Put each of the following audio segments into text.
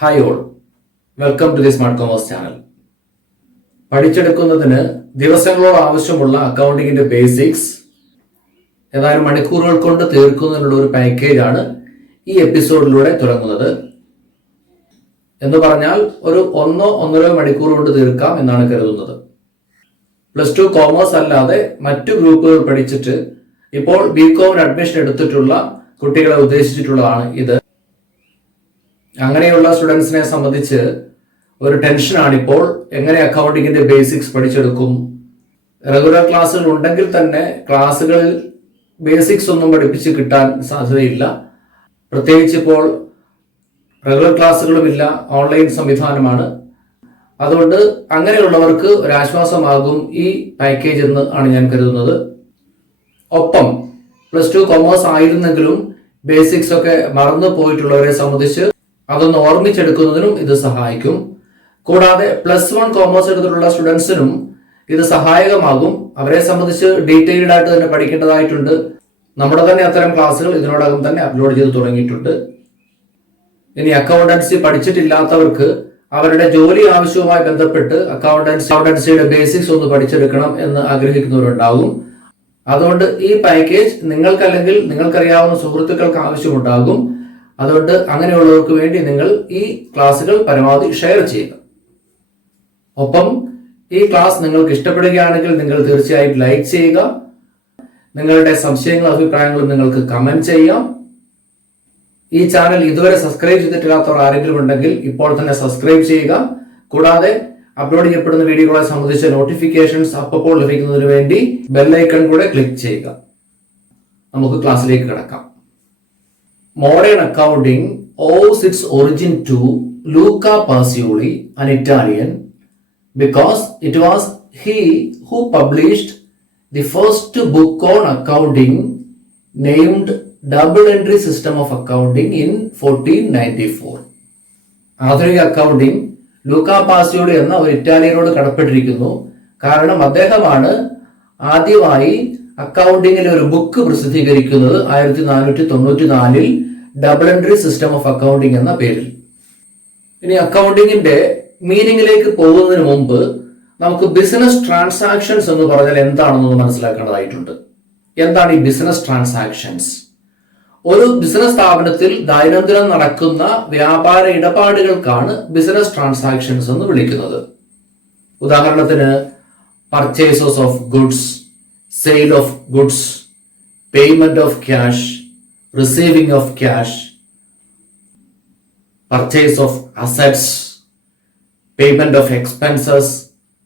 Hi all, welcome to the smart commerce channel. പഠിച്ചെടുക്കുന്നതിന് ദിവസങ്ങളോട് ആവശ്യമുള്ള അക്കൗണ്ടിങ്ങിന്റെ ബേസിക്സ് ഏതായാലും മണിക്കൂറുകൾ കൊണ്ട് തീർക്കുന്നതിനുള്ള ഒരു പാക്കേജാണ് ഈ എപ്പിസോഡിലൂടെ തുടങ്ങുന്നത്. എന്ന് പറഞ്ഞാൽ ഒരു 1-1.5 മണിക്കൂർ കൊണ്ട് തീർക്കാം എന്നാണ് കരുതുന്നത്. +2 കോമേഴ്സ് അല്ലാതെ മറ്റു ഗ്രൂപ്പുകൾ പഠിച്ചിട്ട് ഇപ്പോൾ ബികോമിന് അഡ്മിഷൻ എടുത്തിട്ടുള്ള കുട്ടികളെ ഉദ്ദേശിച്ചിട്ടുള്ളതാണ് ഇത്. അങ്ങനെയുള്ള സ്റ്റുഡൻസിനെ സംബന്ധിച്ച് ഒരു ടെൻഷനാണ് ഇപ്പോൾ. എങ്ങനെ അക്കൗണ്ടിങ്ങിന്റെ ബേസിക്സ് പഠിച്ചെടുക്കും? റെഗുലർ ക്ലാസ്സുകൾ ഉണ്ടെങ്കിൽ തന്നെ ക്ലാസ്സുകളിൽ ബേസിക്സ് ഒന്നും പഠിപ്പിച്ച് കിട്ടാൻ സാധ്യതയില്ല. പ്രത്യേകിച്ച് ഇപ്പോൾ റെഗുലർ ക്ലാസ്സുകളുമില്ല, ഓൺലൈൻ സംവിധാനമാണ്. അതുകൊണ്ട് അങ്ങനെയുള്ളവർക്ക് ഒരു ആശ്വാസമാകും ഈ പാക്കേജ് എന്ന് ആണ് ഞാൻ കരുതുന്നത്. ഒപ്പം +2 കോമേഴ്സ് ആയിരുന്നെങ്കിലും ബേസിക്സ് ഒക്കെ മറന്നു പോയിട്ടുള്ളവരെ സംബന്ധിച്ച് അതൊന്ന് ഓർമ്മിച്ചെടുക്കുന്നതിനും ഇത് സഹായിക്കും. കൂടാതെ +1 കോമേഴ്സ് എടുത്തിട്ടുള്ള സ്റ്റുഡൻസിനും ഇത് സഹായകമാകും. അവരെ സംബന്ധിച്ച് ഡീറ്റെയിൽഡ് ആയിട്ട് തന്നെ പഠിക്കേണ്ടതായിട്ടുണ്ട്. നമ്മുടെ തന്നെ അത്തരം ക്ലാസ്സുകൾ ഇതിനോടകം തന്നെ അപ്ലോഡ് ചെയ്ത് തുടങ്ങിയിട്ടുണ്ട്. ഇനി അക്കൗണ്ടൻസി പഠിച്ചിട്ടില്ലാത്തവർക്ക് അവരുടെ ജോലി ആവശ്യവുമായി ബന്ധപ്പെട്ട് അക്കൗണ്ടൻസിയുടെ ബേസിക്സ് ഒന്ന് പഠിച്ചെടുക്കണം എന്ന് ആഗ്രഹിക്കുന്നവരുണ്ടാകും. അതുകൊണ്ട് ഈ പാക്കേജ് നിങ്ങൾക്കല്ലെങ്കിൽ നിങ്ങൾക്കറിയാവുന്ന സുഹൃത്തുക്കൾക്ക് ആവശ്യമുണ്ടാകും. അതുകൊണ്ട് അങ്ങനെയുള്ളവർക്ക് വേണ്ടി നിങ്ങൾ ഈ ക്ലാസ്സുകൾ പരമാവധി ഷെയർ ചെയ്യുക. ഒപ്പം ഈ ക്ലാസ് നിങ്ങൾക്ക് ഇഷ്ടപ്പെടുകയാണെങ്കിൽ നിങ്ങൾ തീർച്ചയായും ലൈക്ക് ചെയ്യുക. നിങ്ങളുടെ സംശയങ്ങളും അഭിപ്രായങ്ങളും നിങ്ങൾക്ക് കമന്റ് ചെയ്യാം. ഈ ചാനൽ ഇതുവരെ സബ്സ്ക്രൈബ് ചെയ്തിട്ടില്ലാത്തവർ ആരെങ്കിലും ഉണ്ടെങ്കിൽ ഇപ്പോൾ തന്നെ സബ്സ്ക്രൈബ് ചെയ്യുക. കൂടാതെ അപ്ലോഡ് ചെയ്യപ്പെടുന്ന വീഡിയോകളെ സംബന്ധിച്ച നോട്ടിഫിക്കേഷൻസ് അപ്പോൾ ലഭിക്കുന്നതിന് വേണ്ടി ബെല്ലൈക്കൺ കൂടെ ക്ലിക്ക് ചെയ്യുക. നമുക്ക് ക്ലാസ്സിലേക്ക് കിടക്കാം. Modern accounting owes its origin to Luca Pacioli, an Italian, because it was he who published the first book on accounting named Double Entry System of Accounting in 1494. ആധുനിക accounting ലൂക്ക Pacioli എന്ന ഒരു ഇറ്റാലിയനോട് കടപ്പെട്ടിരിക്കുന്നു. കാരണം അദ്ദേഹമാണ് ആദ്യമായി അക്കൗണ്ടിങ്ങിലെ ഒരു ബുക്ക് പ്രസിദ്ധീകരിക്കുന്നത് 1494 double entry system of accounting എന്ന പേരിൽ. ഇനി അക്കൗണ്ടിങ്ങിന്റെ മീനിങ്ങിലേക്ക് പോകുന്നതിന് മുമ്പ് നമുക്ക് ബിസിനസ് ട്രാൻസാക്ഷൻസ് എന്ന് പറഞ്ഞാൽ എന്താണെന്ന് മനസ്സിലാക്കേണ്ടതായിട്ടുണ്ട്. എന്താണ് ഈ ബിസിനസ് ട്രാൻസാക്ഷൻസ്? ഒരു ബിസിനസ് സ്ഥാപനത്തിൽ ദൈനംദിനം നടക്കുന്ന വ്യാപാര ഇടപാടുകൾക്കാണ് ബിസിനസ് ട്രാൻസാക്ഷൻസ് എന്ന് വിളിക്കുന്നത്. ഉദാഹരണത്തിന് purchases of goods, sale of goods, payment of cash, receiving of cash, purchase of assets, payment of expenses,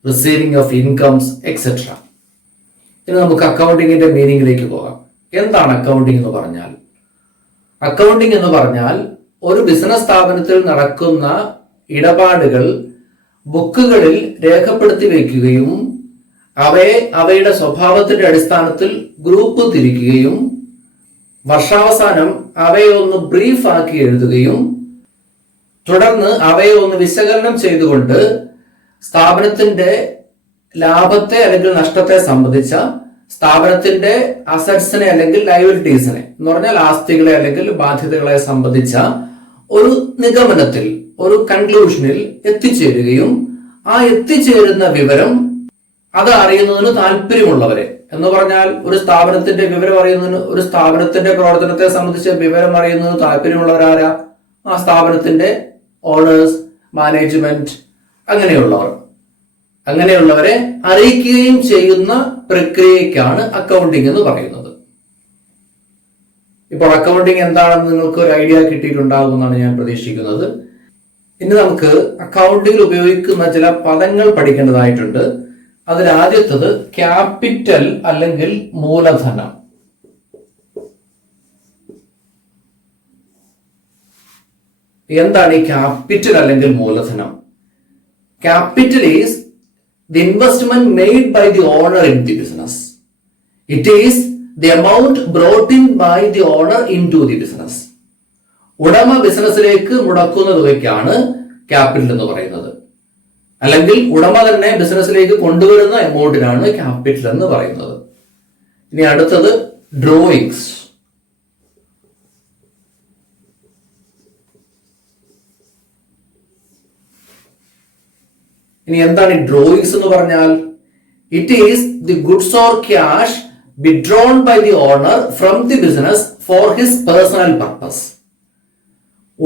receiving of incomes, etc. ഇനി നമുക്ക് അക്കൗണ്ടിങ്ങിന്റെ മീനിങ്ങിലേക്ക് പോകാം. എന്താണ് അക്കൗണ്ടിങ് എന്ന് പറഞ്ഞാൽ? അക്കൗണ്ടിങ് എന്ന് പറഞ്ഞാൽ ഒരു ബിസിനസ് സ്ഥാപനത്തിൽ നടക്കുന്ന ഇടപാടുകൾ ബുക്കുകളിൽ രേഖപ്പെടുത്തി വയ്ക്കുകയും അവയുടെ സ്വഭാവത്തിന്റെ അടിസ്ഥാനത്തിൽ ഗ്രൂപ്പ് തിരിക്കുകയും വർഷാവസാനം അവയെ ഒന്ന് ബ്രീഫ് ആക്കി എഴുതുകയും തുടർന്ന് അവയെ ഒന്ന് വിശകലനം ചെയ്തുകൊണ്ട് സ്ഥാപനത്തിന്റെ ലാഭത്തെ അല്ലെങ്കിൽ നഷ്ടത്തെ സംബന്ധിച്ച സ്ഥാപനത്തിന്റെ അസറ്റ്സിനെ അല്ലെങ്കിൽ ലയബിലിറ്റീസിനെ എന്ന് പറഞ്ഞാൽ ആസ്തികളെ അല്ലെങ്കിൽ ബാധ്യതകളെ സംബന്ധിച്ച ഒരു നിഗമനത്തിൽ, ഒരു കൺക്ലൂഷനിൽ എത്തിച്ചേരുകയും ആ എത്തിച്ചേരുന്ന വിവരം അത് അറിയുന്നതിന് താല്പര്യമുള്ളവരെ എന്ന് പറഞ്ഞാൽ ഒരു സ്ഥാപനത്തിന്റെ വിവരം അറിയുന്നതിന്, ഒരു സ്ഥാപനത്തിന്റെ പ്രവർത്തനത്തെ സംബന്ധിച്ച് വിവരം അറിയുന്നതിന് താല്പര്യമുള്ളവരാരാ? ആ സ്ഥാപനത്തിന്റെ ഓണേഴ്സ്, മാനേജ്മെന്റ്, അങ്ങനെയുള്ളവരെ അറിയിക്കുകയും ചെയ്യുന്ന പ്രക്രിയക്കാണ് അക്കൗണ്ടിങ് എന്ന് പറയുന്നത്. ഇപ്പോൾ അക്കൗണ്ടിങ് എന്താണെന്ന് നിങ്ങൾക്ക് ഒരു ഐഡിയ കിട്ടിയിട്ടുണ്ടാകുമെന്നാണ് ഞാൻ പ്രതീക്ഷിക്കുന്നത്. ഇനി നമുക്ക് അക്കൗണ്ടിങ്ങിൽ ഉപയോഗിക്കുന്ന ചില പദങ്ങൾ പഠിക്കേണ്ടതായിട്ടുണ്ട്. അതിൽ ആദ്യത്തത് ക്യാപിറ്റൽ അല്ലെങ്കിൽ മൂലധനം. എന്താണ് ഈ ക്യാപിറ്റൽ അല്ലെങ്കിൽ മൂലധനം? Capital is the investment made by the owner in the business. It is the amount brought in by the owner into to the ബിസിനസ്. ഉടമ ബിസിനസ്സിലേക്ക് മുടക്കുന്ന തുകയ്ക്കാണ് ക്യാപിറ്റൽ എന്ന് പറയുന്നത്. അല്ലെങ്കിൽ ഉടമ തന്നെ ബിസിനസ്സിലേക്ക് കൊണ്ടുവരുന്ന എമൗണ്ടിനാണ് ക്യാപിറ്റൽ എന്ന് പറയുന്നത്. ഇനി അടുത്തത് ഡ്രോയിങ്സ്. ഇനി എന്താണ് ഈ ഡ്രോയിങ്സ് എന്ന് പറഞ്ഞാൽ? It is the goods or cash withdrawn by the owner from the business for his personal purpose.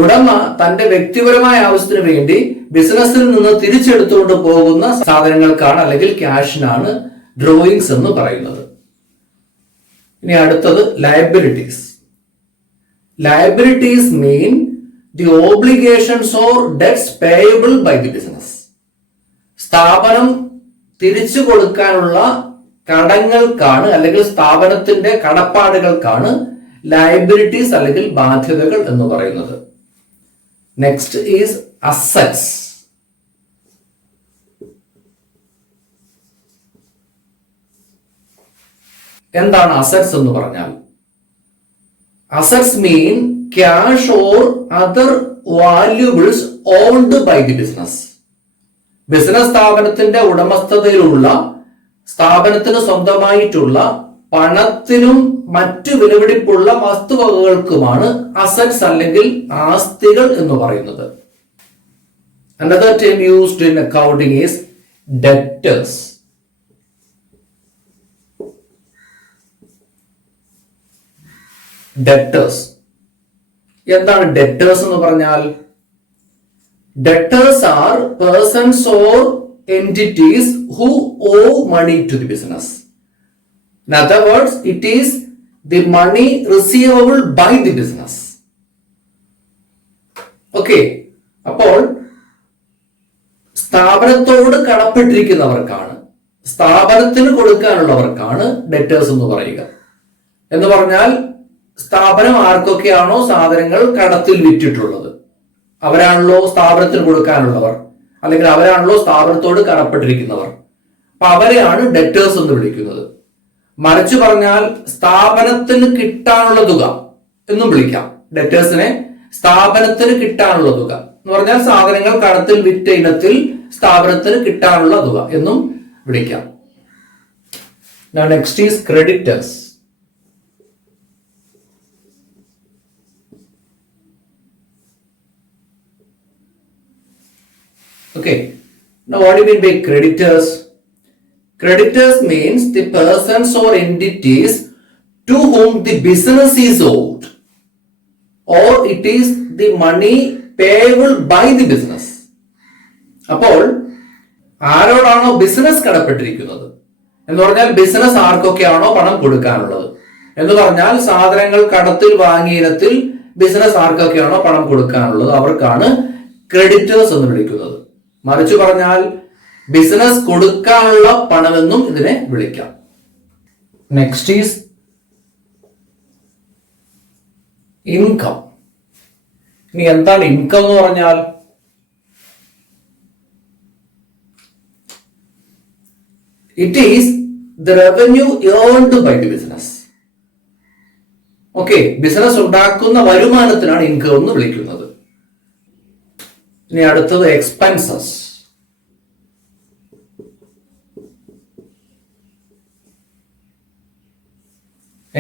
ഉടമ തന്റെ വ്യക്തിപരമായ ആവശ്യത്തിന് വേണ്ടി ബിസിനസ്സിൽ നിന്ന് തിരിച്ചെടുത്തുകൊണ്ട് പോകുന്ന സാധനങ്ങൾക്കാണ് അല്ലെങ്കിൽ ക്യാഷിനാണ് ഡ്രോയിങ്സ് എന്ന് പറയുന്നത്. ഇനി അടുത്തത് liabilities. Liabilities mean the obligations or debts payable by the business. സ്ഥാപനം തിരിച്ചു കൊടുക്കാനുള്ള കടങ്ങൾക്കാണ് അല്ലെങ്കിൽ സ്ഥാപനത്തിന്റെ കടപ്പാടുകൾക്കാണ് ലയബിലിറ്റീസ് അല്ലെങ്കിൽ ബാധ്യതകൾ എന്ന് പറയുന്നത്. Next is assets. എന്താണ് അസറ്റ്സ് എന്ന് പറഞ്ഞാൽ? Assets mean cash or other valuables owned by the business. Business സ്ഥാപനത്തിന്റെ ഉടമസ്ഥതയിലുള്ള സ്ഥാപനത്തിന് സ്വന്തമായിട്ടുള്ള പണത്തിനും മറ്റു വിലപിടിപ്പുള്ള വസ്തുവകകൾക്കുമാണ് അസറ്റ്സ് അല്ലെങ്കിൽ ആസ്തികൾ എന്ന് പറയുന്നത്. Another term used in accounting is debtors. Debtors. എന്താണ് ഡെറ്റേഴ്സ് എന്ന് പറഞ്ഞാൽ? Debtors are persons or entities who owe money to the business. In other words, it is the money receivable by the business. Okay. അപ്പോൾ സ്ഥാപനത്തോട് കടപ്പെട്ടിരിക്കുന്നവർക്കാണ്, സ്ഥാപനത്തിന് കൊടുക്കാനുള്ളവർക്കാണ് debtors എന്ന് പറയുക. എന്ന് പറഞ്ഞാൽ സ്ഥാപനം ആർക്കൊക്കെയാണോ സാധനങ്ങൾ കടത്തിൽ വിറ്റിട്ടുള്ളത് അവരാണല്ലോ സ്ഥാപനത്തിന് കൊടുക്കാനുള്ളവർ, അല്ലെങ്കിൽ അവരാണല്ലോ സ്ഥാപനത്തോട് കടപ്പെട്ടിരിക്കുന്നവർ. അപ്പൊ അവരെയാണ് ഡെറ്റേഴ്സ് എന്ന് വിളിക്കുന്നത്. മറിച്ച് പറഞ്ഞാൽ സ്ഥാപനത്തിന് കിട്ടാനുള്ള തുക എന്നും വിളിക്കാം. ഡെറ്റേഴ്സിനെ സ്ഥാപനത്തിന് കിട്ടാനുള്ള തുക എന്ന് പറഞ്ഞാൽ സാധനങ്ങൾ കടത്തിൽ വിറ്റ ഇനത്തിൽ സ്ഥാപനത്തിന് കിട്ടാനുള്ള തുക എന്നും വിളിക്കാം. Now next is creditors. Okay. Now what do you mean by creditors? Creditors means the persons or entities to whom the business is owed, or it is the money payable by the business. അപ്പോൾ ആരോടാണോ business കടപ്പെട്ടിരിക്കുന്നത് എന്ന് പറഞ്ഞാൽ business ആർക്കൊക്കെയാണോ പണം കൊടുക്കാനുള്ളത് എന്ന് പറഞ്ഞാൽ സാധനങ്ങൾ കടത്തിൽ വാങ്ങിയ ഇനത്തിൽ ബിസിനസ് ആർക്കൊക്കെയാണോ പണം കൊടുക്കാനുള്ളത് അവർക്കാണ് ക്രെഡിറ്റേഴ്സ് എന്ന് വിളിക്കുന്നത്. മറിച്ച് പറഞ്ഞാൽ ബിസിനസ് കൊടുക്കാനുള്ള പണമെന്നും ഇതിനെ വിളിക്കാം. Next is income. ഇനി എന്താണ് ഇൻകം എന്ന് പറഞ്ഞാൽ? It is the revenue earned by the business. Okay, business ഉണ്ടാക്കുന്ന വരുമാനത്തിനാണ് ഇൻകം എന്ന് വിളിക്കുന്നത്. ഇനി അടുത്തത് എക്സ്പെൻസസ്.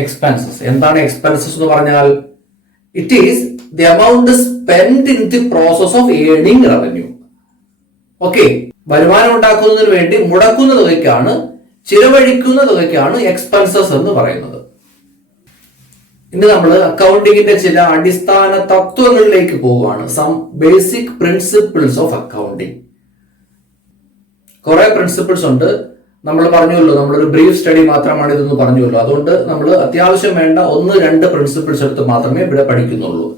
എക്സ്പെൻസസ് എന്താണ്? എക്സ്പെൻസസ് എന്ന് പറഞ്ഞാൽ it is the amount spend in the process of earning revenue. Okay, വരുമാനം ഉണ്ടാക്കുന്നതിന് വേണ്ടി മുടക്കുന്ന തുകയ്ക്കാണ്, ചിലവഴിക്കുന്ന തുകയ്ക്കാണ് എക്സ്പെൻസസ് എന്ന് പറയുന്നത്. ഇനി നമ്മൾ അക്കൗണ്ടിങ്ങിന്റെ ചില അടിസ്ഥാന തത്വങ്ങളിലേക്ക് പോവുകയാണ്. Some basic principles of accounting. കുറെ പ്രിൻസിപ്പിൾസ് ഉണ്ട്. നമ്മൾ പറഞ്ഞുള്ളൂ, നമ്മളൊരു ബ്രീഫ് സ്റ്റഡി മാത്രമാണ് ഇതെന്ന് പറഞ്ഞുള്ളൂ. അതുകൊണ്ട് നമ്മൾ അത്യാവശ്യം വേണ്ട 1-2 പ്രിൻസിപ്പിൾസ് എടുത്ത് മാത്രമേ ഇവിടെ പഠിക്കുന്നുള്ളൂ.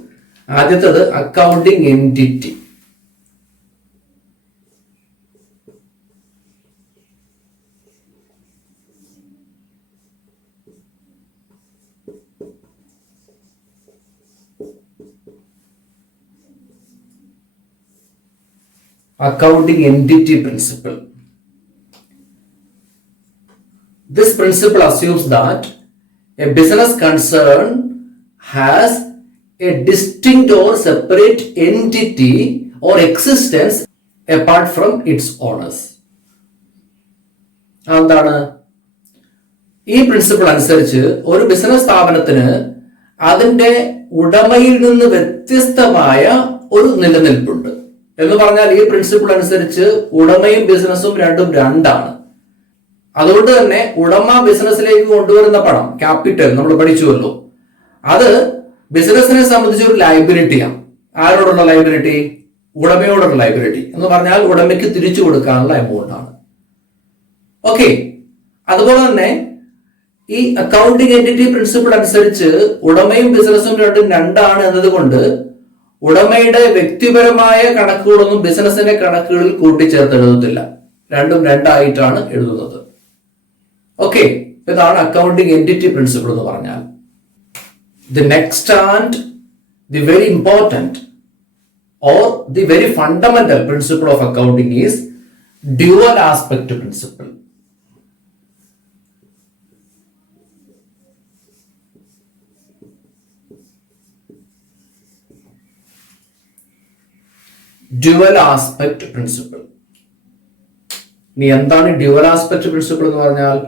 ആദ്യത്തേത് accounting entity. Accounting entity principle. This principle assumes that a business concern has a distinct or separate entity or existence apart from its owners. എന്താണ് ഈ പ്രിൻസിപ്പിൾ അനുസരിച്ച് ഒരു ബിസിനസ് സ്ഥാപനത്തിന് അതിന്റെ ഉടമയിൽ നിന്ന് വ്യത്യസ്തമായ ഒരു നിലനിൽപ്പുണ്ട്. എന്ന് പറഞ്ഞാൽ ഈ പ്രിൻസിപ്പിൾ അനുസരിച്ച് ഉടമയും ബിസിനസ്സും രണ്ടും രണ്ടാണ്. അതുകൊണ്ട് തന്നെ ഉടമ ബിസിനസ്സിലേക്ക് കൊണ്ടുവരുന്ന പണം, ക്യാപിറ്റൽ, നമ്മൾ പഠിച്ചുവല്ലോ, അത് ബിസിനസിനെ സംബന്ധിച്ച് ഒരു ലയബിലിറ്റിയാണ്. ആരോടുള്ള ലയബിലിറ്റി? ഉടമയോടുള്ള ലയബിലിറ്റി എന്ന് പറഞ്ഞാൽ ഉടമയ്ക്ക് തിരിച്ചു കൊടുക്കാനുള്ള എമൗണ്ട് ആണ്. ഓക്കെ, അതുപോലെ തന്നെ ഈ അക്കൗണ്ടിങ് എന്റിറ്റി പ്രിൻസിപ്പിൾ അനുസരിച്ച് ഉടമയും ബിസിനസ്സും രണ്ടും രണ്ടാണ് എന്നതുകൊണ്ട് ഉടമയുടെ വ്യക്തിപരമായ കണക്കുകളൊന്നും ബിസിനസിന്റെ കണക്കുകളിൽ കൂട്ടിച്ചേർത്ത് എഴുതത്തില്ല. രണ്ടും രണ്ടായിട്ടാണ് എഴുതുന്നത്. ഓക്കെ, ഇതാണ് അക്കൗണ്ടിങ് എന്റിറ്റി പ്രിൻസിപ്പിൾ എന്ന് പറഞ്ഞാൽ. The next and the very important or the very fundamental principle of accounting is dual aspect principle. Dual aspect principle. ഇനി എന്താണ് ഡ്യുവൽ ആസ്പെക്ട് പ്രിൻസിപ്പിൾ എന്ന് പറഞ്ഞാൽ?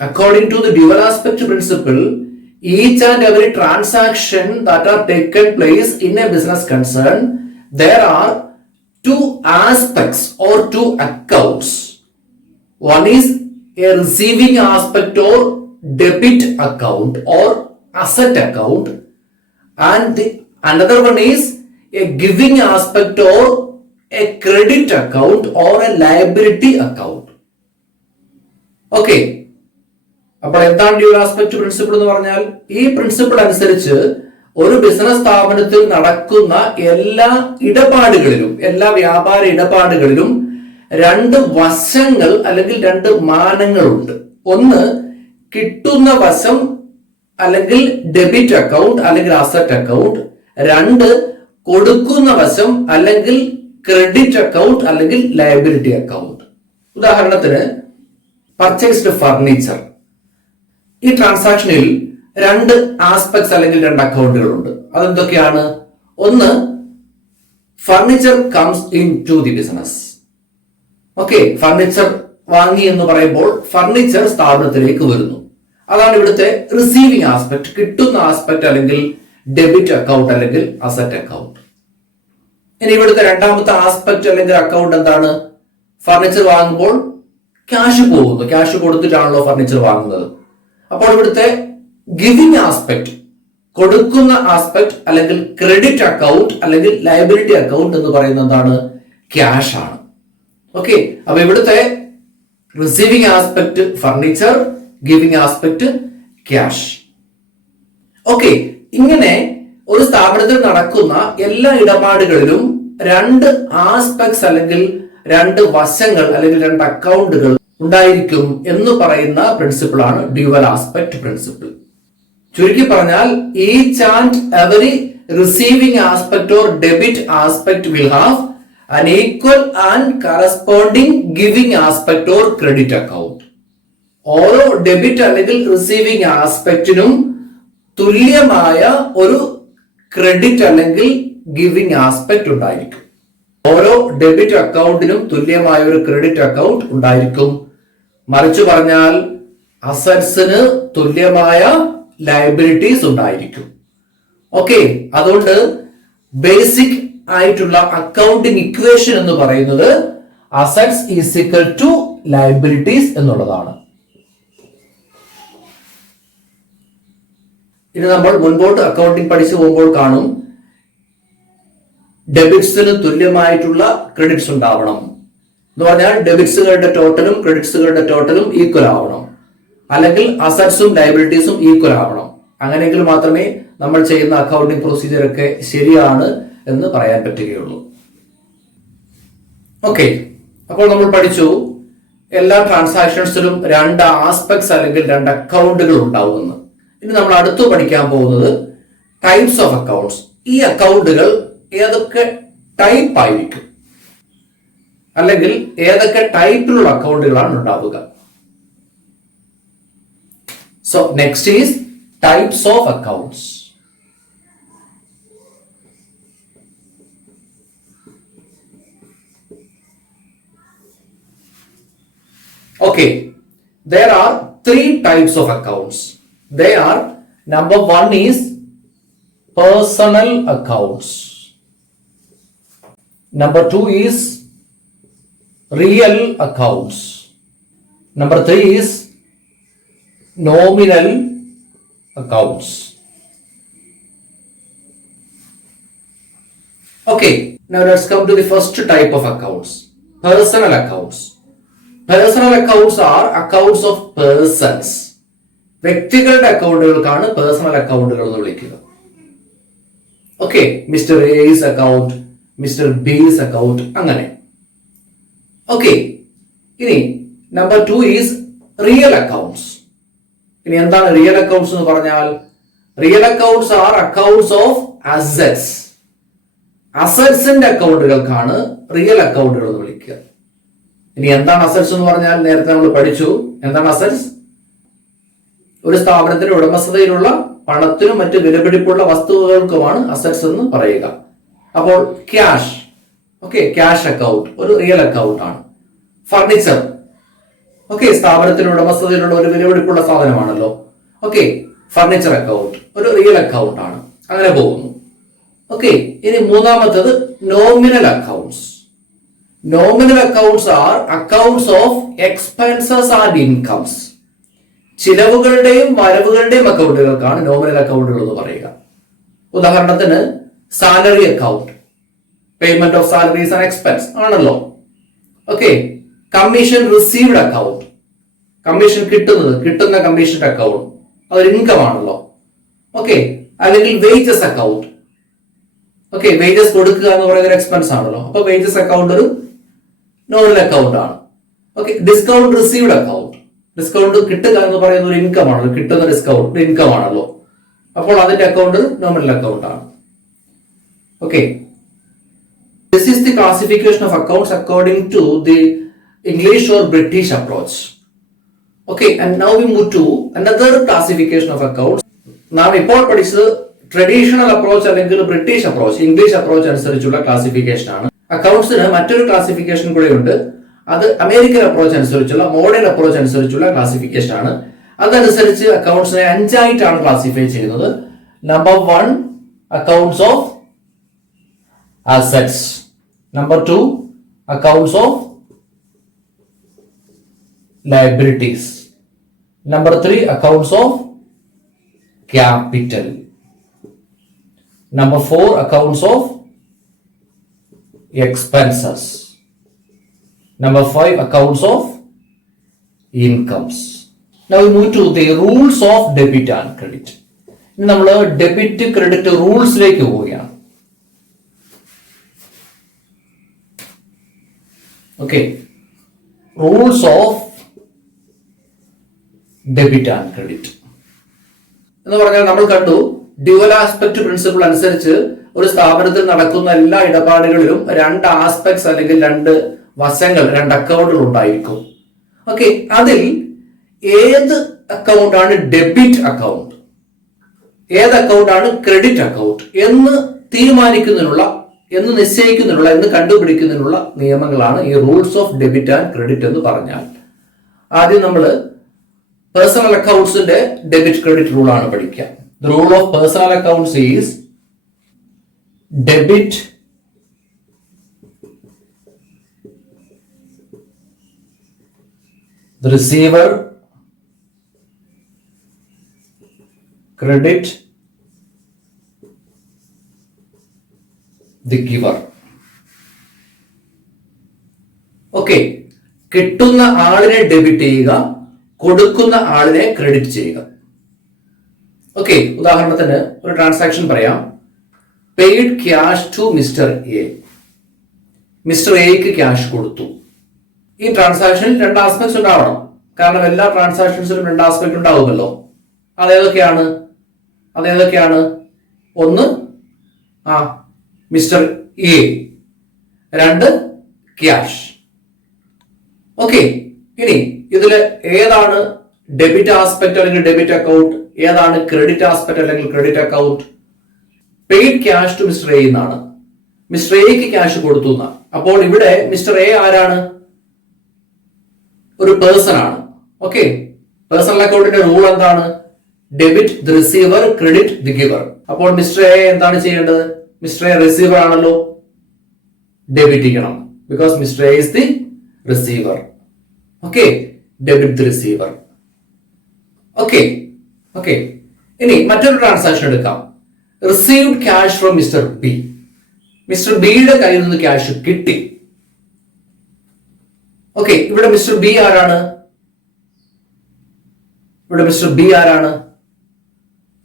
According to the dual aspect principle, each and every transaction that are taken place in a business concern, there are two aspects or two accounts. One is a receiving aspect or debit account or asset account, and the another one is a giving aspect or a credit account or a liability account. Okay, അപ്പോൾ എന്താണ് dual aspect principle എന്ന് പറഞ്ഞാൽ? ഈ principle അനുസരിച്ച് ഒരു business സ്ഥാപനത്തിൽ നടക്കുന്ന എല്ലാ ഇടപാടുകളിലും, എല്ലാ വ്യാപാര ഇടപാടുകളിലും രണ്ട് വശങ്ങൾ അല്ലെങ്കിൽ രണ്ട് മാനങ്ങളുണ്ട്. ഒന്ന് കിട്ടുന്ന വശം അല്ലെങ്കിൽ ഡെബിറ്റ് അക്കൗണ്ട് അല്ലെങ്കിൽ അസറ്റ് അക്കൗണ്ട്. രണ്ട് കൊടുക്കുന്ന വശം അല്ലെങ്കിൽ ക്രെഡിറ്റ് അക്കൗണ്ട് അല്ലെങ്കിൽ ലയബിലിറ്റി അക്കൗണ്ട്. ഉദാഹരണത്തിന് പർച്ചേസ്ഡ് ഫർണിച്ചർ. ഈ ട്രാൻസാക്ഷനിൽ രണ്ട് ആസ്പെക്ട്സ് അല്ലെങ്കിൽ രണ്ട് അക്കൗണ്ടുകളുണ്ട്. അതെന്തൊക്കെയാണ്? ഒന്ന്, furniture comes in to the business. Okay, furniture വാങ്ങി എന്ന് പറയുമ്പോൾ ഫർണിച്ചർ സ്ഥാപനത്തിലേക്ക് വരുന്നു. അതാണ് ഇവിടുത്തെ റിസീവിംഗ് ആസ്പെക്ട്, കിട്ടുന്ന ആസ്പെക്ട് അല്ലെങ്കിൽ ഡെബിറ്റ് അക്കൗണ്ട് അല്ലെങ്കിൽ അസറ്റ് അക്കൗണ്ട്. ഇനി ഇവിടുത്തെ രണ്ടാമത്തെ ആസ്പെക്ട് അല്ലെങ്കിൽ അക്കൗണ്ട് എന്താണ്? ഫർണിച്ചർ വാങ്ങുമ്പോൾ ക്യാഷ് പോകുന്നു, ക്യാഷ് കൊടുത്തിട്ടാണല്ലോ ഫർണിച്ചർ വാങ്ങുന്നത്. അപ്പോൾ ഇവിടുത്തെ ഗിവിംഗ് ആസ്പെക്ട്, കൊടുക്കുന്ന ആസ്പെക്ട് അല്ലെങ്കിൽ ക്രെഡിറ്റ് അക്കൗണ്ട് അല്ലെങ്കിൽ ലയബിലിറ്റി അക്കൗണ്ട് എന്ന് പറയുന്നത് എന്താണ്? ക്യാഷ് ആണ്. ഓക്കെ, അപ്പൊ ഇവിടുത്തെ receiving aspect furniture, giving aspect cash. Okay, ഇങ്ങനെ ഒരു സ്ഥാപനത്തിൽ നടക്കുന്ന എല്ലാ ഇടപാടുകളിലും രണ്ട് ആസ്പെക്ട്സ് അല്ലെങ്കിൽ രണ്ട് വശങ്ങൾ അല്ലെങ്കിൽ രണ്ട് അക്കൗണ്ടുകൾ ഉണ്ടായിരിക്കും എന്ന് പറയുന്ന പ്രിൻസിപ്പിൾ ആണ് ഡ്യുവൽ ആസ്പെക്ട് പ്രിൻസിപ്പിൾ. ചുരുക്കി പറഞ്ഞാൽ each and every receiving aspect or debit aspect will have an equal and corresponding giving aspect or credit account. ഓരോ ഡെബിറ്റ് അല്ലെങ്കിൽ റിസീവിംഗ് ആസ്പെക്റ്റിനും തുല്യമായ ഒരു ക്രെഡിറ്റ് അല്ലെങ്കിൽ ഗിവിംഗ് ആസ്പെക്ട് ഉണ്ടായിരിക്കും. ഓരോ ഡെബിറ്റ് അക്കൗണ്ടിനും തുല്യമായ ഒരു ക്രെഡിറ്റ് അക്കൗണ്ട് ഉണ്ടായിരിക്കും. മറിച്ച് പറഞ്ഞാൽ അസറ്റ്സിന് തുല്യമായ ലയബിലിറ്റീസ് ഉണ്ടായിരിക്കും. ഓക്കെ, അതുകൊണ്ട് ബേസിക് ആയിട്ടുള്ള അക്കൗണ്ടിങ് ഇക്വേഷൻ എന്ന് പറയുന്നത് assets is equal to liabilities എന്നുള്ളതാണ്. ഇനി നമ്മൾ മുൻപോട്ട് അക്കൗണ്ടിങ് പഠിച്ചു പോകുമ്പോൾ കാണും ഡെബിറ്റ്സിന് തുല്യമായിട്ടുള്ള ക്രെഡിറ്റ്സ് ഉണ്ടാവണം എന്ന് പറഞ്ഞാൽ ഡെബിറ്റ്സുകളുടെ ടോട്ടലും ക്രെഡിറ്റ്സുകളുടെ ടോട്ടലും ഈക്വൽ ആവണം, അല്ലെങ്കിൽ അസറ്റ്സും ലയബിലിറ്റീസും ഈക്വൽ ആവണം. അങ്ങനെയെങ്കിൽ മാത്രമേ നമ്മൾ ചെയ്യുന്ന അക്കൗണ്ടിങ് പ്രൊസീജിയർ ഒക്കെ ശരിയാണ് എന്ന് പറയാൻ പറ്റുകയുള്ളൂ. ഓക്കെ, അപ്പോൾ നമ്മൾ പഠിച്ചു എല്ലാ ട്രാൻസാക്ഷൻസിലും രണ്ട് ആസ്പെക്ട്സ് അല്ലെങ്കിൽ രണ്ട് അക്കൗണ്ടുകൾ ഉണ്ടാവുമെന്ന്. ഇനി നമ്മൾ അടുത്ത് പഠിക്കാൻ പോകുന്നത് ടൈപ്സ് ഓഫ് അക്കൗണ്ട്സ്. ഈ അക്കൗണ്ടുകൾ ഏതൊക്കെ ടൈപ്പ് ആയിരിക്കും അല്ലെങ്കിൽ ഏതൊക്കെ ടൈപ്പിലുള്ള അക്കൗണ്ടുകളാണ് ഉണ്ടാവുക. So next is types of accounts. Okay, there are three types of accounts. They are, number one is personal accounts. Number 2 is real accounts. Number 3 is nominal accounts. Okay, now let's come to the first type of accounts, personal accounts. Personal accounts are accounts of persons. വ്യക്തികളുടെ അക്കൗണ്ടുകൾക്കാണ് personal അക്കൗണ്ടുകൾ എന്ന് വിളിക്കുക. Okay, mister S account, mister B's account, അങ്ങനെ. Okay, ഇനി number 2 is real accounts. ഇനി എന്താണ് real accounts എന്ന് പറഞ്ഞാൽ? Real accounts are accounts of assets. അസറ്റ്സിന്റെ അക്കൗണ്ടുകൾക്കാണ് റിയൽ അക്കൗണ്ടുകൾ എന്ന് വിളിക്കുക. ഇനി എന്താണ് അസറ്റ്സ് എന്ന് പറഞ്ഞാൽ? നേരത്തെ നമ്മൾ പഠിച്ചു. എന്താണ് അസറ്റ്സ്? ഒരു സ്ഥാപനത്തിന്റെ ഉടമസ്ഥതയിലുള്ള പണത്തിനും മറ്റ് വിലപിടിപ്പുള്ള വസ്തുക്കൾക്കുമാണ് അസറ്റ്സ് എന്ന് പറയുക. അപ്പോൾ ക്യാഷ്, ഓക്കെ, ക്യാഷ് അക്കൗണ്ട് ഒരു റിയൽ അക്കൗണ്ട് ആണ്. ഫർണിച്ചർ, ഓക്കെ, സ്ഥാപനത്തിന്റെ ഉടമസ്ഥതയിലുള്ള ഒരു വിലപിടിപ്പുള്ള സാധനമാണല്ലോ. ഓക്കെ, ഫർണിച്ചർ അക്കൗണ്ട് ഒരു റിയൽ അക്കൗണ്ട് ആണ്. അങ്ങനെ പോകുന്നു. ഓക്കെ, ഇനി മൂന്നാമത്തത് nominal accounts. Nominal accounts are accounts of expenses and incomes. ചിലവുകളുടെയും വരവുകളുടെയും അക്കൗണ്ടുകൾക്കാണ് നോമിനൽ അക്കൗണ്ടുകൾ എന്ന് പറയുക. ഉദാഹരണത്തിന് salary account, payment of salaries and expense ആണല്ലോ. Okay, commission received account, commission കിട്ടുന്ന കമ്മീഷന്റെ അക്കൗണ്ട്, അതൊരു ഇൻകം ആണല്ലോ. ഓക്കെ, അല്ലെങ്കിൽ വേജസ് അക്കൗണ്ട്, ഓക്കെ, വേജസ് കൊടുക്കുക എന്ന് പറയുന്ന ഒരു എക്സ്പെൻസ് ആണല്ലോ. അപ്പൊ വേജസ് അക്കൗണ്ട് ഒരു നോമിനൽ അക്കൗണ്ട് ആണ്. Okay, discount received account, discount കിട്ടുക എന്ന് പറയുന്ന ഒരു ഇൻകം ആണല്ലോ, കിട്ടുന്ന ഡിസ്കൗണ്ട് ഇൻകം ആണല്ലോ. അപ്പോൾ അതിന്റെ അക്കൗണ്ട് നോമിനൽ അക്കൗണ്ട് ആണ്. Okay, this is the classification of accounts according to the English or British approach. Okay, and now we move to another classification of accounts. നാം ഇപ്പോൾ പഠിച്ചത് ട്രഡീഷണൽ അപ്രോച്ച് അല്ലെങ്കിൽ British approach, English approach അനുസരിച്ചുള്ള classification ആണ്. അക്കൗണ്ട്സിന് മറ്റൊരു classification കൂടെ ഉണ്ട്. അത് അമേരിക്കൻ അപ്രോച്ച് അനുസരിച്ചുള്ള മോഡേൺ അപ്രോച്ച് അനുസരിച്ചുള്ള ക്ലാസിഫിക്കേഷൻ ആണ്. അതനുസരിച്ച് അക്കൗണ്ട്സിനെ 5 ആയിട്ടാണ് ക്ലാസിഫൈ ചെയ്യുന്നത്. Number 1 accounts of assets, number 2 accounts of liabilities, number 3 accounts of capital, number 4 accounts of expenses, number 5 accounts of incomes. Now we move to the rules of debit and credit. ഇനി നമ്മൾ debit credit റൂൾസിലേക്ക് പോവുകയാണ്. Okay, rules of debit and credit എന്ന് പറഞ്ഞാൽ നമ്മൾ കണ്ടു dual aspect principle അനുസരിച്ച് ഒരു സ്ഥാപനത്തിൽ നടക്കുന്ന എല്ലാ ഇടപാടുകളിലും 2 ആസ്പെക്ട്സ് അല്ലെങ്കിൽ 2 വശങ്ങൾ, 2 അക്കൗണ്ടുകൾ ഉണ്ടായിരിക്കും. ഓക്കെ, അതിൽ ഏത് അക്കൗണ്ടാണ് ഡെബിറ്റ് അക്കൗണ്ട്, ഏത് അക്കൗണ്ടാണ് ക്രെഡിറ്റ് അക്കൗണ്ട് എന്ന് തീരുമാനിക്കുന്നതിനുള്ള, എന്ന് നിശ്ചയിക്കുന്നതിനുള്ള, എന്ന് കണ്ടുപിടിക്കുന്നതിനുള്ള നിയമങ്ങളാണ് ഈ rules of debit and credit എന്ന് പറഞ്ഞാൽ. ആദ്യം നമ്മൾ പേഴ്സണൽ അക്കൗണ്ട്സിന്റെ ഡെബിറ്റ് ക്രെഡിറ്റ് റൂൾ ആണ് പഠിക്കുക. The rule of personal accounts is debit the receiver, credit the giver. Okay, കിട്ടുന്ന ആളിനെ ഡെബിറ്റ് ചെയ്യുക, കൊടുക്കുന്ന ആളിനെ ക്രെഡിറ്റ് ചെയ്യുക. ഓക്കെ, ഉദാഹരണത്തിന് ഒരു ട്രാൻസാക്ഷൻ പറയാം. Paid cash to mister A, mister എക്ക് ക്യാഷ് കൊടുത്തു. ഈ ട്രാൻസാക്ഷനിൽ 2 ആസ്പെക്ട്സ് ഉണ്ടാവണം. കാരണം എല്ലാ ട്രാൻസാക്ഷൻസിലും 2 ആസ്പെക്ട് ഉണ്ടാവുമല്ലോ. അതേതൊക്കെയാണ്? ഒന്ന് മിസ്റ്റർ എ, 2 ക്യാഷ്. ഓക്കെ, ഇനി ഇതില് ഏതാണ് ഡെബിറ്റ് ആസ്പെക്ട് അല്ലെങ്കിൽ ഡെബിറ്റ് അക്കൗണ്ട്, ഏതാണ് ക്രെഡിറ്റ് ആസ്പെക്ട് അല്ലെങ്കിൽ credit account? Paid cash to mister A എന്നാണ്. മിസ്റ്റർ എക്ക് ക്യാഷ് കൊടുത്തു എന്നാണ്. അപ്പോൾ ഇവിടെ മിസ്റ്റർ എ ആരാണ്? ഒരു പേഴ്സൺ ആണ്. ഓക്കെ, പേഴ്സണൽ അക്കൗണ്ടിന്റെ റൂൾ എന്താണ്? Debit the receiver, credit the giver. അപ്പോൾ മിസ്റ്റർ എ എന്താണ് ചെയ്യേണ്ടത്? മിസ്റ്റർ എ റിസീവർ ആണല്ലോ. ഡെബിറ്റ് ചെയ്യണം. Because mister A is the receiver. Okay, debit the receiver. Okay okay ഇനി മറ്റൊരു ട്രാൻസാക്ഷൻ എടുക്കാം. Received cash from mister B. Mister ബിയുടെ കയ്യിൽ നിന്ന് ക്യാഷ് കിട്ടി. ഓക്കെ, ഇവിടെ മിസ്റ്റർ ബി ആരാണ്? ഇവിടെ മിസ്റ്റർ ബി ആരാണ്?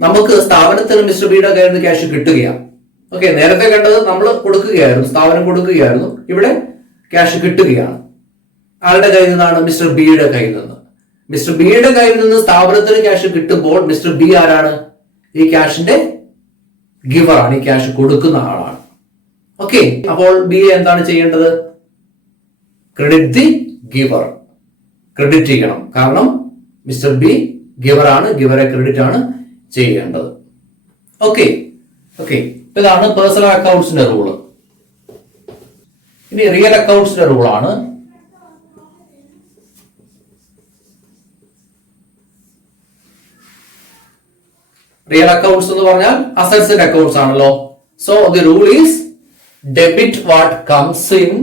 നമുക്ക് സ്ഥാപനത്തിന് മിസ്റ്റർ ബിയുടെ കയ്യിൽ നിന്ന് ക്യാഷ് കിട്ടുകയാണ്. ഓക്കെ, നേരത്തെ കണ്ടത് നമ്മൾ കൊടുക്കുകയായിരുന്നു, സ്ഥാപനം കൊടുക്കുകയായിരുന്നു. ഇവിടെ ക്യാഷ് കിട്ടുകയാണ്. ആരുടെ കയ്യിൽ നിന്നാണ്? മിസ്റ്റർ ബിയുടെ കയ്യിൽ നിന്ന്. മിസ്റ്റർ ബിയുടെ കയ്യിൽ നിന്ന് സ്ഥാപനത്തിന് ക്യാഷ് കിട്ടുമ്പോൾ മിസ്റ്റർ ബി ആരാണ്? ഈ ക്യാഷിന്റെ ഗിവർ ആണ്, ഈ ക്യാഷ് കൊടുക്കുന്ന ആളാണ്. ഓക്കെ, അപ്പോൾ ബി എന്താണ് ചെയ്യേണ്ടത്? Credit the giver. ക്രെഡിറ്റ് ചെയ്യണം. കാരണം മിസ്റ്റർ ബി ഗിവർ ആണ്, ഗിവറെ ക്രെഡിറ്റ് ആണ് ചെയ്യേണ്ടത്. ഓക്കെ ഓക്കെ ഇതാണ് പേഴ്സണൽ അക്കൗണ്ട്സിന്റെ റൂള്. ഇനി റിയൽ അക്കൗണ്ട്സിന്റെ റൂളാണ്. റിയൽ അക്കൗണ്ട്സ് എന്ന് പറഞ്ഞാൽ അസറ്റ്സിന്റെ അക്കൗണ്ട്സ് ആണല്ലോ. So the rule is debit what comes in,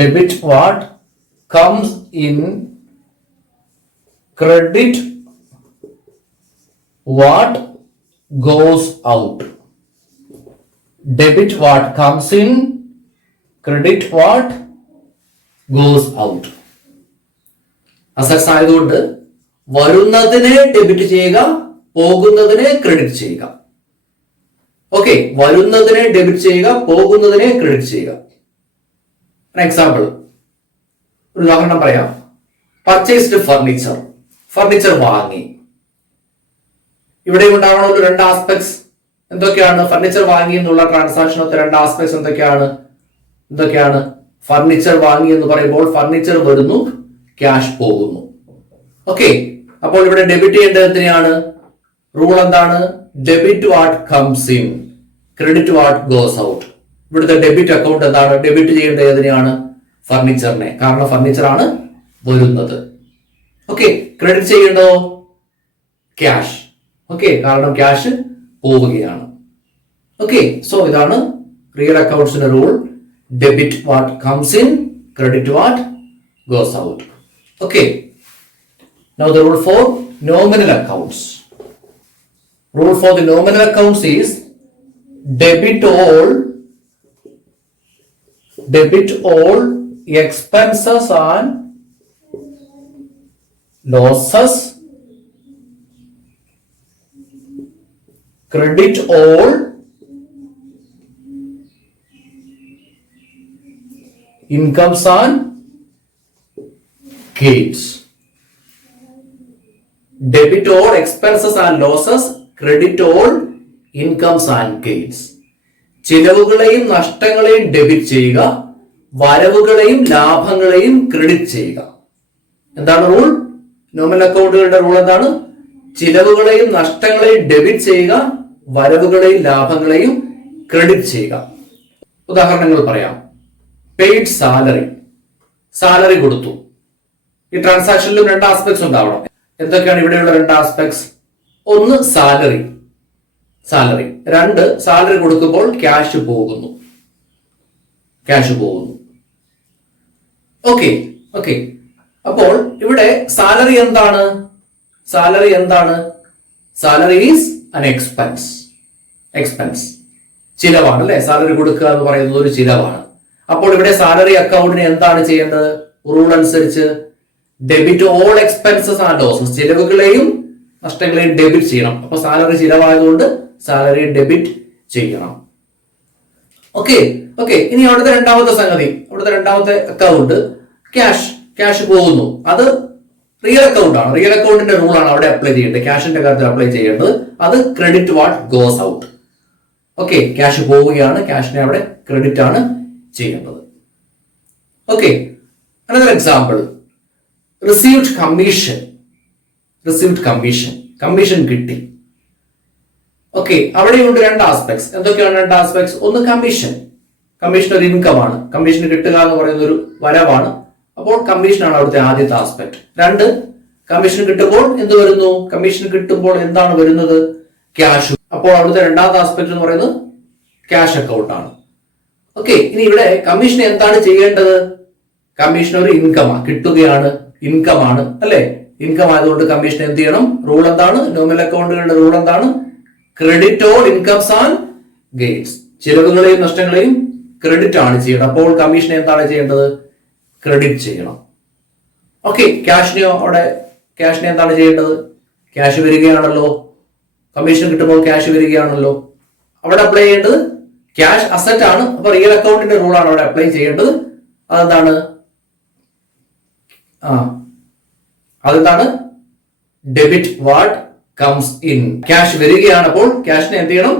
debit what comes in, credit what goes out. Debit what comes in, credit what goes out. Assets ആയതുകൊണ്ട് വരുന്നതിനെ debit ചെയ്യുക, പോകുന്നതിനെ credit ചെയ്യുക. Okay, വരുന്നതിനെ debit ചെയ്യുക, പോകുന്നതിനെ ക്രെഡിറ്റ് ചെയ്യുക. എക്സാമ്പിൾ, ഒരു ഉദാഹരണം പറയാം. Purchased furniture. ഫർണിച്ചർ വാങ്ങി. ഇവിടെ ഉണ്ടാവണമല്ലോ രണ്ട് ആസ്പെക്ട്സ്. എന്തൊക്കെയാണ്? ഫർണിച്ചർ വാങ്ങി എന്നുള്ള ട്രാൻസാക്ഷനത്തെ രണ്ട് ആസ്പെക്ട്സ് എന്തൊക്കെയാണ്? ഫർണിച്ചർ വാങ്ങി എന്ന് പറയുമ്പോൾ ഫർണിച്ചർ വരുന്നു, ക്യാഷ് പോകുന്നു. ഓക്കെ, അപ്പോൾ ഇവിടെ ഡെബിറ്റ് ചെയ്യേണ്ടത് എന്തിനാണ്? റൂൾ എന്താണ്? Debit what comes in, credit what goes out. ഇവിടുത്തെ ഡെബിറ്റ് അക്കൗണ്ട് എന്താണ്? ഡെബിറ്റ് ചെയ്യേണ്ടത് ഏതിനെയാണ്? ഫർണിച്ചറിനെ. കാരണം ഫർണിച്ചർ ആണ് വരുന്നത്. ഓക്കെ, ക്രെഡിറ്റ് ചെയ്യേണ്ടതോ? ക്യാഷ്. ഓക്കെ, കാരണം ക്യാഷ് പോവുകയാണ്. ഓക്കെ, സോ ഇതാണ് റിയൽ അക്കൗണ്ട്സിന്റെ rule. Debit what comes in, credit what goes out. Okay, now the rule for nominal accounts. Rule for the nominal accounts is debit all expenses and losses, credit all incomes and gains. Debit all expenses and losses, credit all incomes and gains. ചിലവുകളെയും നഷ്ടങ്ങളെയും debit ചെയ്യുക, വരവുകളെയും ലാഭങ്ങളെയും credit ചെയ്യുക. എന്താണ് rule? Nominal അക്കൗണ്ടുകളുടെ rule എന്താണ്? ചിലവുകളെയും നഷ്ടങ്ങളെയും debit ചെയ്യുക, വരവുകളെയും ലാഭങ്ങളെയും ക്രെഡിറ്റ് ചെയ്യുക. ഉദാഹരണങ്ങൾ പറയാം. Paid salary. സാലറി കൊടുത്തു. ഈ ട്രാൻസാക്ഷനിലും രണ്ട് ആസ്പെക്ട്സ് ഉണ്ടാവണം. എന്തൊക്കെയാണ് ഇവിടെയുള്ള രണ്ട് ആസ്പെക്ട്സ്? ഒന്ന് സാലറി. രണ്ട്, സാലറി കൊടുക്കുമ്പോൾ ക്യാഷ് പോകുന്നു. ഓക്കെ. അപ്പോൾ ഇവിടെ സാലറി എന്താണ്? Salary is an expense. ചിലവാണ് അല്ലെ? സാലറി കൊടുക്കുക എന്ന് പറയുന്നത് ഒരു ചിലവാണ്. അപ്പോൾ ഇവിടെ സാലറി അക്കൗണ്ടിന് എന്താണ് ചെയ്യേണ്ടത്? റൂൾ അനുസരിച്ച് debit all expenses and losses. ചിലവുകളെയും നഷ്ടങ്ങളെയും ഡെബിറ്റ് ചെയ്യണം. അപ്പൊ സാലറി ചിലവായതുകൊണ്ട് സാലറി ഡെബിറ്റ് ചെയ്യണം. ഓക്കെ. ഇനി അവിടുത്തെ രണ്ടാമത്തെ സംഗതി, അവിടുത്തെ രണ്ടാമത്തെ അക്കൗണ്ട് ക്യാഷ് പോകുന്നു. അത് റിയൽ അക്കൗണ്ട് ആണ്. റിയൽ അക്കൗണ്ടിന്റെ റൂളാണ് അവിടെ അപ്ലൈ ചെയ്യേണ്ടത്. ക്യാഷിന്റെ കാര്യത്തിൽ അപ്ലൈ ചെയ്യേണ്ടത് അത് credit what goes out. Okay, cash പോവുകയാണ്, ക്യാഷിനെ അവിടെ ക്രെഡിറ്റ് ആണ് ചെയ്യേണ്ടത്. Okay, another example, received commission കിട്ടി. ഓക്കെ, അവിടെയുണ്ട് രണ്ട് ആസ്പെക്ട്സ്. എന്തൊക്കെയാണ് രണ്ട് ആസ്പെക്ട്സ്? ഒന്ന് കമ്മീഷൻ ഒരു ഇൻകം ആണ്. കമ്മീഷൻ കിട്ടുക എന്ന് പറയുന്ന ഒരു വരവാണ്. അപ്പോൾ കമ്മീഷനാണ് അവിടുത്തെ ആദ്യത്തെ ആസ്പെക്ട്. രണ്ട്, കമ്മീഷൻ കിട്ടുമ്പോൾ എന്ത് വരുന്നു? കമ്മീഷൻ കിട്ടുമ്പോൾ എന്താണ് വരുന്നത്? ക്യാഷ്. അപ്പോൾ അവിടുത്തെ രണ്ടാമത്തെ ആസ്പെക്ട് എന്ന് പറയുന്നത് ക്യാഷ് അക്കൗണ്ട് ആണ്. ഓക്കെ, ഇനി ഇവിടെ കമ്മീഷൻ എന്താണ് ചെയ്യേണ്ടത്? കമ്മീഷൻ ഒരു ഇൻകമാണ്, കിട്ടുകയാണ്, ഇൻകം ആണ് അല്ലെ? ഇൻകം ആയതുകൊണ്ട് കമ്മീഷൻ എന്ത് ചെയ്യണം? റൂൾ എന്താണ്? നോമിനൽ അക്കൗണ്ടുകളുടെ റൂൾ എന്താണ്? Credit all incomes and gains. ചിലവുകളെയും നഷ്ടങ്ങളെയും ക്രെഡിറ്റ് ആണ് ചെയ്യേണ്ടത്. അപ്പോൾ കമ്മീഷൻ എന്താണ് ചെയ്യേണ്ടത്? ക്രെഡിറ്റ് ചെയ്യണം. ഓക്കെ, ക്യാഷിനെയോ? അവിടെ ക്യാഷിനെ എന്താണ് ചെയ്യേണ്ടത്? ക്യാഷ് വരികയാണല്ലോ, കമ്മീഷൻ കിട്ടുമ്പോൾ ക്യാഷ് വരികയാണല്ലോ. അവിടെ അപ്ലൈ ചെയ്യേണ്ടത് ക്യാഷ് അസറ്റ് ആണ്. അപ്പൊ റിയൽ അക്കൗണ്ടിന്റെ റൂളാണ് അവിടെ അപ്ലൈ ചെയ്യേണ്ടത്. അതെന്താണ്? അതെന്താണ്? Debit what comes in. Cash വരികയാണ്, അപ്പോൾ ക്യാഷിനെ എന്ത് ചെയ്യണം?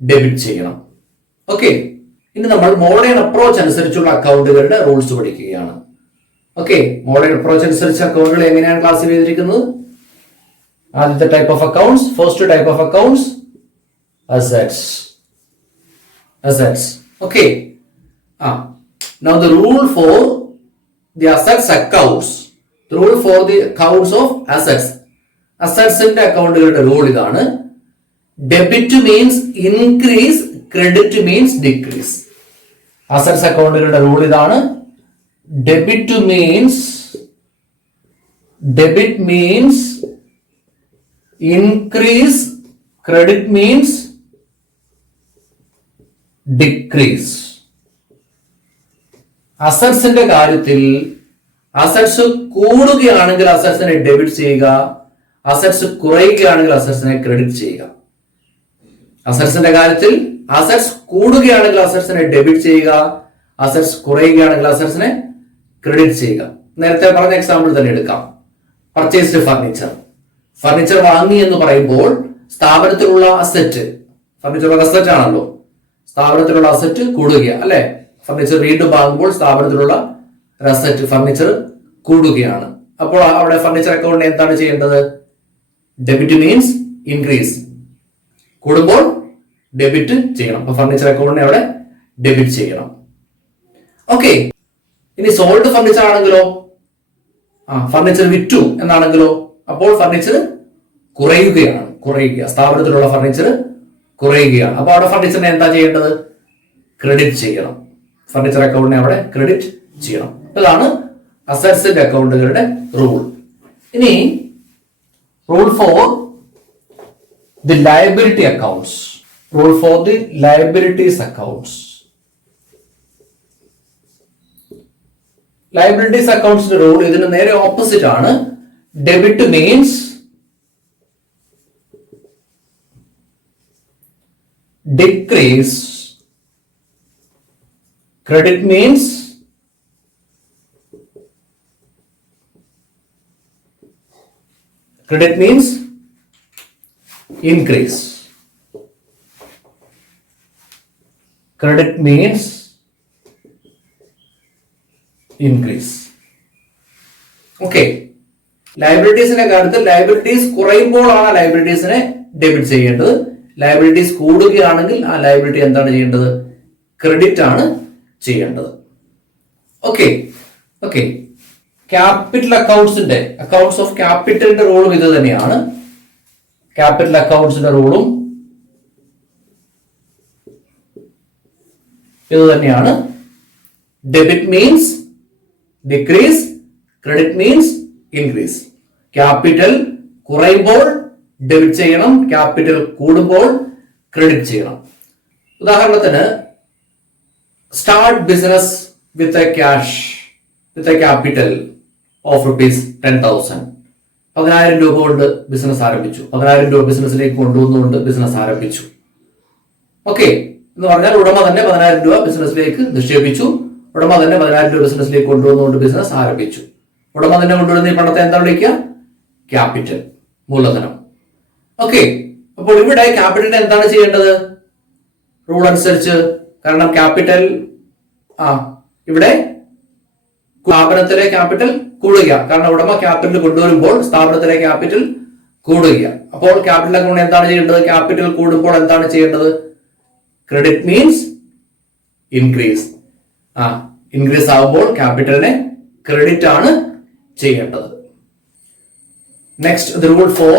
ഡെബിറ്റ് ചെയ്യണം. ഓക്കെ, ഇനി നമ്മൾ മോഡേൺ അപ്രോച്ച് അനുസരിച്ചുള്ള അക്കൗണ്ടുകളുടെ റൂൾസ് പഠിക്കുകയാണ്. ഓക്കെ, മോഡേൺ അപ്രോച്ച് അനുസരിച്ച് അക്കൗണ്ടുകൾ എങ്ങനെയാണ് ക്ലാസ് ചെയ്തിരിക്കുന്നത്? ആദ്യത്തെ type of accounts, first type of accounts assets. Okay. Now the rule for the assets accounts. The rule for the accounts of assets. Assets in the account rule idana. Debit means increase, credit means decrease. Assets account rule idana. Debit means increase, credit means decrease. അസറ്റ്സിന്റെ കാര്യത്തിൽ അസറ്റ്സ് കൂടുകയാണെങ്കിൽ അസറ്റ്സിനെ debit ചെയ്യുക, അസറ്റ്സ് കുറയുകയാണെങ്കിൽ അസറ്റ്സിനെ credit ചെയ്യുക. അസറ്റ്സിന്റെ കാര്യത്തിൽ അസറ്റ്സ് കൂടുകയാണെങ്കിൽ അസറ്റ്സിനെ ഡെബിറ്റ് ചെയ്യുക, അസറ്റ്സ് കുറയുകയാണെങ്കിൽ അസറ്റ്സിനെ ക്രെഡിറ്റ് ചെയ്യുക. നേരത്തെ പറഞ്ഞ എക്സാമ്പിൾ തന്നെ എടുക്കാം. പർച്ചേസ്ഡ് ഫർണിച്ചർ വാങ്ങി എന്ന് പറയുമ്പോൾ സ്ഥാപനത്തിലുള്ള അസറ്റ്, ഫർണിച്ചർ ഒരു അസറ്റ് ആണല്ലോ, സ്ഥാപനത്തിലുള്ള അസറ്റ് കൂടുക അല്ലെ? ഫർണിച്ചർ വീണ്ടും വാങ്ങുമ്പോൾ സ്ഥാപനത്തിലുള്ള അസറ്റ് ഫർണിച്ചർ കൂടുകയാണ്. അപ്പോൾ അവിടെ ഫർണിച്ചർ അക്കൗണ്ടിന് എന്താണ് ചെയ്യേണ്ടത്? ഡെബിറ്റ് മീൻസ് ഇൻക്രീസ്, കൂടുമ്പോൾ ഡെബിറ്റ് ചെയ്യണം. അപ്പൊ ഫർണിച്ചർ അക്കൗണ്ടിനെ അവിടെ ഡെബിറ്റ് ചെയ്യണം. ഓക്കെ, ഇനി സോൾഡ് ഫർണിച്ചർ ആണെങ്കിലോ, ഫർണിച്ചർ വിറ്റു എന്നാണെങ്കിലോ, അപ്പോൾ ഫർണിച്ചർ കുറയുക, സ്ഥാപനത്തിലുള്ള ഫർണിച്ചർ കുറയുകയാണ്. അപ്പൊ അവിടെ ഫർണിച്ചറിനെ എന്താ ചെയ്യേണ്ടത്? ക്രെഡിറ്റ് ചെയ്യണം. ഫർണിച്ചർ അക്കൗണ്ടിനെ അവിടെ ക്രെഡിറ്റ് ചെയ്യണം. ഇതാണ് അസറ്റ്സിന്റെ അക്കൗണ്ടുകളുടെ റൂൾ. ഇനി rule for the liability accounts. Rule for the liabilities accounts. Liabilities അക്കൗണ്ട്സിന്റെ റൂൾ ഇതിന് നേരെ ഓപ്പോസിറ്റ് ആണ്. Debit means decrease, credit means increase, credit means increase. Okay, ലയബിലിറ്റീസിന്റെ കാര്യത്തിൽ ലയബിലിറ്റീസ് കുറയുമ്പോഴാണ് ലയബിലിറ്റീസിനെ ഡെബിറ്റ് ചെയ്യേണ്ടത്. ലയബിലിറ്റീസ് കൂടുകയാണെങ്കിൽ ആ ലയബിലിറ്റി എന്താണ് ചെയ്യേണ്ടത്? ക്രെഡിറ്റ് ആണ് ചെയ്യേണ്ടത്. ഓക്കെ, ക്യാപിറ്റൽ അക്കൗണ്ട്സിന്റെ, അക്കൗണ്ട്സ് ഓഫ് ക്യാപിറ്റലിന്റെ റൂളും ഇത് തന്നെയാണ്. ക്യാപിറ്റൽ അക്കൗണ്ട്സിന്റെ റൂളും ഇത് തന്നെയാണ്. Debit means decrease, credit means increase. Capital കുറയുമ്പോൾ ഡെബിറ്റ് ചെയ്യണം, ക്യാപിറ്റൽ കൂടുമ്പോൾ ക്രെഡിറ്റ് ചെയ്യണം. ഉദാഹരണത്തിന് start business with a capital of ₹10,000. 10,000 രൂപ കൊണ്ട് ബിസിനസ് ആരംഭിച്ചു. 10,000 രൂപ ബിസിനസ്സിലേക്ക് കൊണ്ടുവന്നുകൊണ്ട് ബിസിനസ് ആരംഭിച്ചു. ഓക്കെ, എന്ന് പറഞ്ഞാൽ ഉടമ തന്നെ 10,000 രൂപ ബിസിനസ്സിലേക്ക് നിക്ഷേപിച്ചു. ഉടമ തന്നെ 10,000 രൂപ ബിസിനസ്സിലേക്ക് കൊണ്ടുവന്നുകൊണ്ട് ബിസിനസ് ആരംഭിച്ചു. ഉടമ തന്നെ കൊണ്ടുവരുന്ന ഈ പണത്തെ എന്താണ് വിളിക്കുക? ക്യാപിറ്റൽ, മൂലധനം. ഓക്കെ, അപ്പോൾ ഇവിടെ ക്യാപിറ്റലിനെ എന്താണ് ചെയ്യേണ്ടത്? റൂൾ അനുസരിച്ച്, കാരണം ക്യാപിറ്റൽ ഇവിടെ സ്ഥാപനത്തിലെ ക്യാപിറ്റൽ കൂടുക, കാരണം ഉടമ ക്യാപിറ്റൽ കൊണ്ടുവരുമ്പോൾ സ്ഥാപനത്തിലെ ക്യാപിറ്റൽ കൂടുക. അപ്പോൾ ക്യാപിറ്റൽ അക്കൗണ്ട് എന്താണ് ചെയ്യേണ്ടത്? ക്യാപിറ്റൽ കൂടുമ്പോൾ എന്താണ് ചെയ്യേണ്ടത്? Credit means increase. ഇൻക്രീസ് ആകുമ്പോൾ ക്യാപിറ്റലിനെ ക്രെഡിറ്റ് ആണ് ചെയ്യേണ്ടത്. Next, the rule for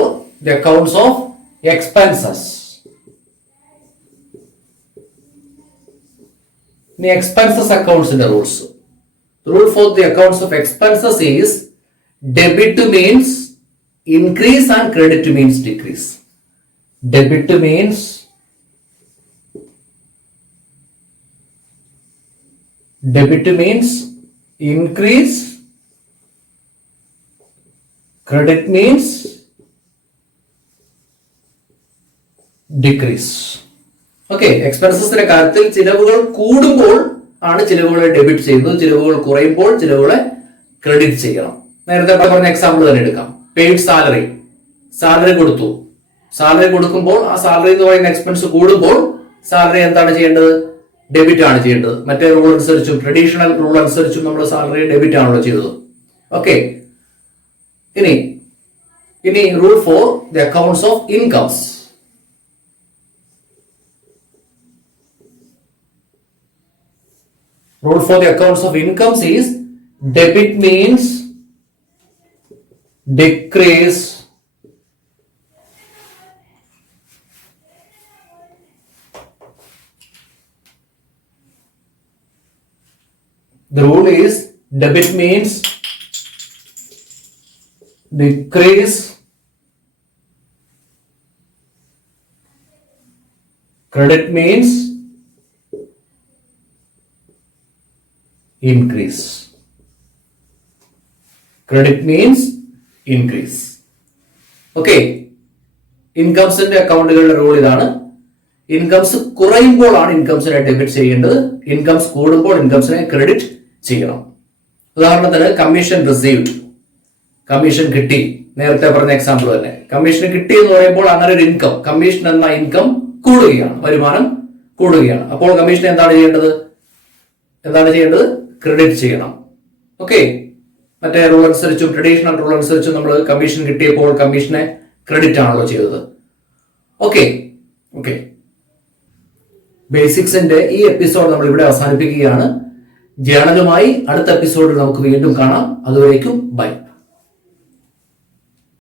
the accounts of expenses. ഇനി എക്സ്പെൻസസ് അക്കൗണ്ട്സിന്റെ rules. Rule for the accounts of expenses is debit means increase and credit means decrease. Debit means increase, credit means decrease. Okay, എക്സ്പെൻസസിന്റെ കാര്യത്തിൽ ചിലവുകൾ കൂടുമ്പോൾ ആണ് ചിലവുകളെ debit ചെയ്യുന്നത്, ചിലവുകൾ കുറയുമ്പോൾ ചിലവുകളെ ക്രെഡിറ്റ് ചെയ്യണം. നേരത്തെ പറഞ്ഞ എക്സാമ്പിൾ തന്നെ എടുക്കാം. പെയ്ഡ് സാലറി കൊടുത്തു. സാലറി കൊടുക്കുമ്പോൾ ആ സാലറി എന്ന് പറയുന്ന എക്സ്പെൻസ് കൂടുമ്പോൾ സാലറി എന്താണ് ചെയ്യേണ്ടത്? ഡെബിറ്റ് ആണ് ചെയ്യേണ്ടത്. മറ്റേ റൂൾ അനുസരിച്ചും ട്രഡീഷണൽ റൂൾ അനുസരിച്ചും നമ്മൾ സാലറി ഡെബിറ്റ് ആണല്ലോ ചെയ്തത്. ഓക്കെ, ഇനി rule for the accounts of incomes. Rule for the accounts of incomes is debit means decrease, the rule is debit means decrease, credit means increase. Credit means increase. Okay, ഇൻകംസിന്റെ അക്കൗണ്ടുകളുടെ rule ഇതാണ്. Incomes കുറയുമ്പോഴാണ് ഇൻകംസിനെ debit ചെയ്യേണ്ടത്, incomes കൂടുമ്പോൾ ഇൻകംസിനെ credit ചെയ്യണം. ഉദാഹരണത്തിന് കമ്മീഷൻ റിസീവ്ഡ്, കമ്മീഷൻ കിട്ടി. നേരത്തെ പറഞ്ഞ എക്സാമ്പിൾ തന്നെ, കമ്മീഷൻ കിട്ടി എന്ന് പറയുമ്പോൾ അങ്ങനെ ഒരു ഇൻകം, കമ്മീഷൻ എന്ന ഇൻകം കൂടുകയാണ്, വരുമാനം കൂടുകയാണ്. അപ്പോൾ കമ്മീഷൻ എന്താണ് ചെയ്യേണ്ടത്? ക്രെഡിറ്റ് ചെയ്യണം. ഓക്കെ, മറ്റേ റൂൾ അനുസരിച്ചും ട്രഡീഷണൽ റൂൾ അനുസരിച്ചും നമ്മൾ കമ്മീഷൻ കിട്ടിയപ്പോൾ കമ്മീഷനെ ക്രെഡിറ്റ് ആണല്ലോ ചെയ്തത്. ഓക്കെ, ബേസിക്സിന്റെ ഈ എപ്പിസോഡ് നമ്മൾ ഇവിടെ അവസാനിപ്പിക്കുകയാണ്. ജേണലുമായി അടുത്ത എപ്പിസോഡിൽ നമുക്ക് വീണ്ടും കാണാം. അതുവരേക്കും ബൈ.